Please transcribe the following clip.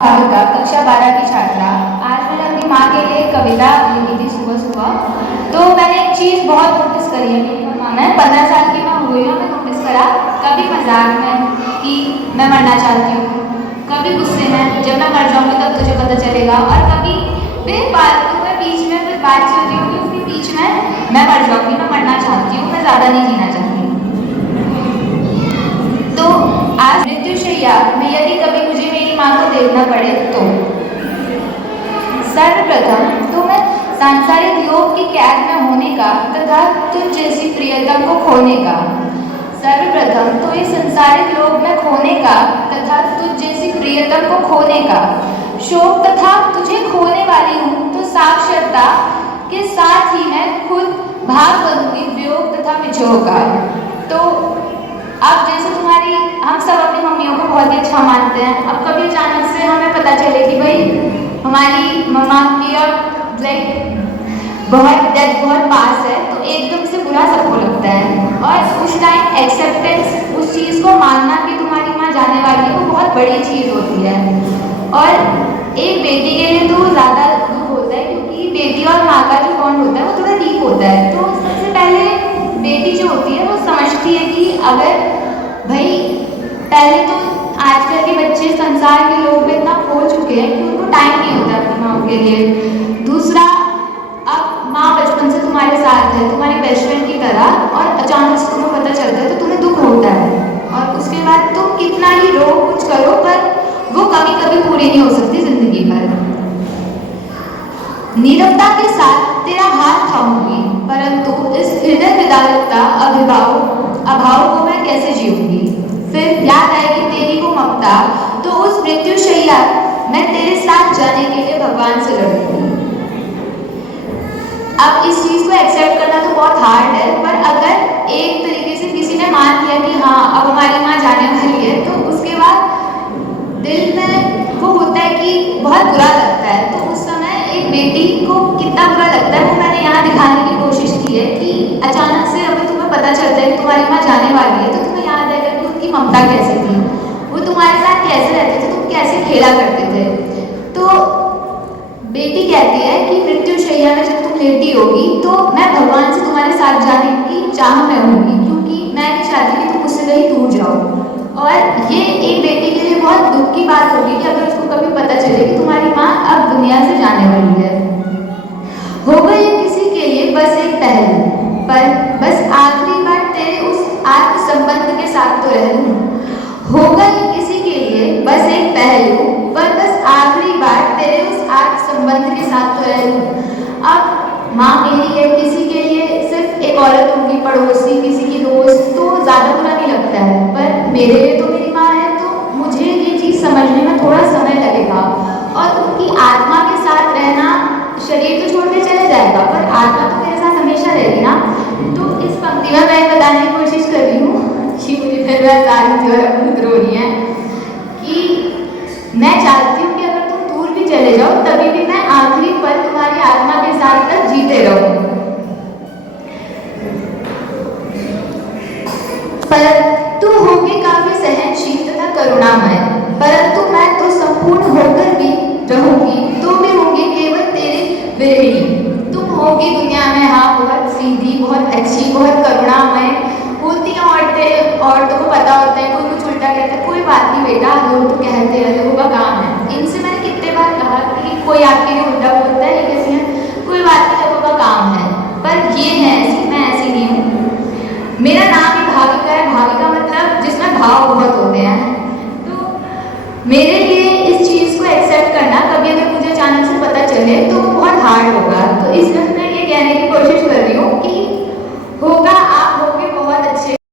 भाविका कक्षा 12 की छात्रा। आज मैंने अपनी माँ के लिए कविता लिखी थी सुबह सुबह। तो मैंने एक चीज़ बहुत नोटिस करी है। मेरी माँ ने 15 साल की मैं हुई हूँ, मैं नोटिस करा कभी मजाक में कि मैं मरना चाहती हूँ, कभी गुस्से में जब मैं मर जाऊँगी तब तुझे पता चलेगा, और कभी बेफालतू में बीच में कोई बात चल रही होगी उसके बीच में मैं मर जाऊँगी, मैं मरना चाहती हूँ, मैं ज़्यादा नहीं जीना चाहती। तो आज मृत्युशैया में यदि कभी मुझे मेरी माँ को देखना पड़े तो सर्वप्रथम तो मैं सांसारिक योग की कैद में होने का तथा तुझ जैसी प्रियतम को खोने का सर्वप्रथम तो इस संसारिक लोक में खोने का तथा तुझ जैसी प्रियतम को खोने का शोक तथा तुझे खोने वाली हूँ, तो साक्षरता के साथ ही मैं खुद भाग करूँगी वियोग तथा विजोग का। तो अब जैसे तुम्हारी हम सब अपनी मम्मियों को बहुत ही अच्छा मानते हैं, अब कभी अचानक से हमें पता चले कि भाई हमारी मम्मा की अब बहुत डेथ बहुत पास है, तो एकदम से बुरा सबको लगता है। और उस टाइम एक्सेप्टेंस, उस चीज़ को मानना कि तुम्हारी माँ जाने वाली है, वो बहुत बड़ी चीज़ होती है। और एक बेटी के लिए तो ज़्यादा दुख होता है, क्योंकि बेटी और माँ का जो बॉन्ड होता है वो थोड़ा डीप होता है। तो सबसे पहले बेटी जो होती है वो समझती है कि अगर भाई पहले तो आजकल के बच्चे संसार के लोग में इतना खो चुके हैं कि उनको टाइम नहीं होता अपनी माँ के लिए। दूसरा, अब माँ बचपन से तुम्हारे साथ है, तुम्हारी बेस्ट फ्रेंड की तरह, और अचानक से तुम्हें पता चलता है तो तुम्हें दुख होता है। और उसके बाद तुम कितना ही रो कुछ करो पर वो कभी कभी पूरी नहीं हो सकती जिंदगी भर। नीरवता के साथ तेरा हाथ थामूंगी, परंतु इस हृदय विदारकता अभाव को मैं कैसे जीऊंगी। फिर याद आएगी तेरी वो ममता, तो उस मृत्युशैया मैं तेरे साथ जाने के लिए भगवान से लड़ूंगी। अब इस चीज को एक्सेप्ट करना तो बहुत हार्ड है, पर अगर एक तरीके से किसी ने मान लिया कि हाँ अब हमारी माँ जाने वाली है, तो उसके बाद दिल में वो होता है कि बहुत बुरा लगता है। तो उस समय एक बेटी को कितना बुरा लगता है वो मैंने यहाँ दिखाने की कोशिश की है कि अचानक से अगर तुम्हें पता चलता है कि तुम्हारी माँ जाने वाली है, तो तुम्हें याद आएगा कि उनकी ममता कैसी थी, वो तुम्हारे साथ कैसे रहते थे, तुम कैसे खेला करते थे। तो बेटी कहती है कि मृत्युशैया में जब तुम लेटी होगी तो मैं भगवान से तुम्हारे साथ जाने की चाह में होंगी, क्योंकि मैं नहीं चाहती कि तुम मुझसे कहीं दूर जाओ। और ये एक बेटी के लिए बहुत दुख की बात होगी कि अगर उसको कभी पता चले कि तुम्हारी माँ अब दुनिया से जाने वाली है। होगा ये किसी के लिए बस एक पहलू, पर बस आखिरी बार तेरे उस आत्म संबंध के साथ तो रह लूं। होगा ये किसी के लिए बस एक पहलू, पर बस आखिरी बार तेरे उस आत्म संबंध के साथ तो रह लूं। अब माँ मेरी है, किसी के लिए सिर्फ एक औरत होगी, पड़ोसी, किसी की दोस्त, तो ज़्यादा बुरा नहीं लगता है, पर मेरे लिए तो मेरी माँ है, तो मुझे ये चीज़ समझने में थोड़ा समय लगेगा। और उनकी आत्मा के साथ रहना, शरीर तो छोड़ के चले जाएगा पर आत्मा तो मेरे साथ हमेशा रहेगी ना। तो इस पंक्ति में मैं बताने की कोशिश कर रही हूँ कि मुझे फिर रो रही है कि मैं चाहती हूँ कि अगर तुम दूर भी चले जाओ तभी भी मैं आखिरी पल तुम्हारी आत्मा के साथ तक जीते रहूं। परंतु होगी काफी सहनशील तथा करुणामय, परंतु मैं तो संपूर्ण होकर भी रहूंगी, तो भी होंगी केवल तेरी विरहिणी। तुम होगी दुनिया में हाँ बहुत सीधी, बहुत अच्छी, बहुत करुणामय होती हैं औरतों को पता होता है, कोई कुछ उल्टा कहता है, कोई बात नहीं बेटा, लोग तो कहते हैं, लोगों का काम है। इनसे मैंने कितने बार कहा कि कोई आपके लिए उल्टा बोलता है, ये कहते हैं कोई बात नहीं, लोगों का काम है, पर ये है ऐसी, मैं ऐसी नहीं हूँ। मेरा नाम ही भाविका है, भाविका मतलब जिसमें भाव बहुत होते हैं। तो मेरे लिए इस चीज़ को एक्सेप्ट करना, कभी अगर मुझे अचानक से पता चले तो वो बहुत हार्ड होगा। तो इस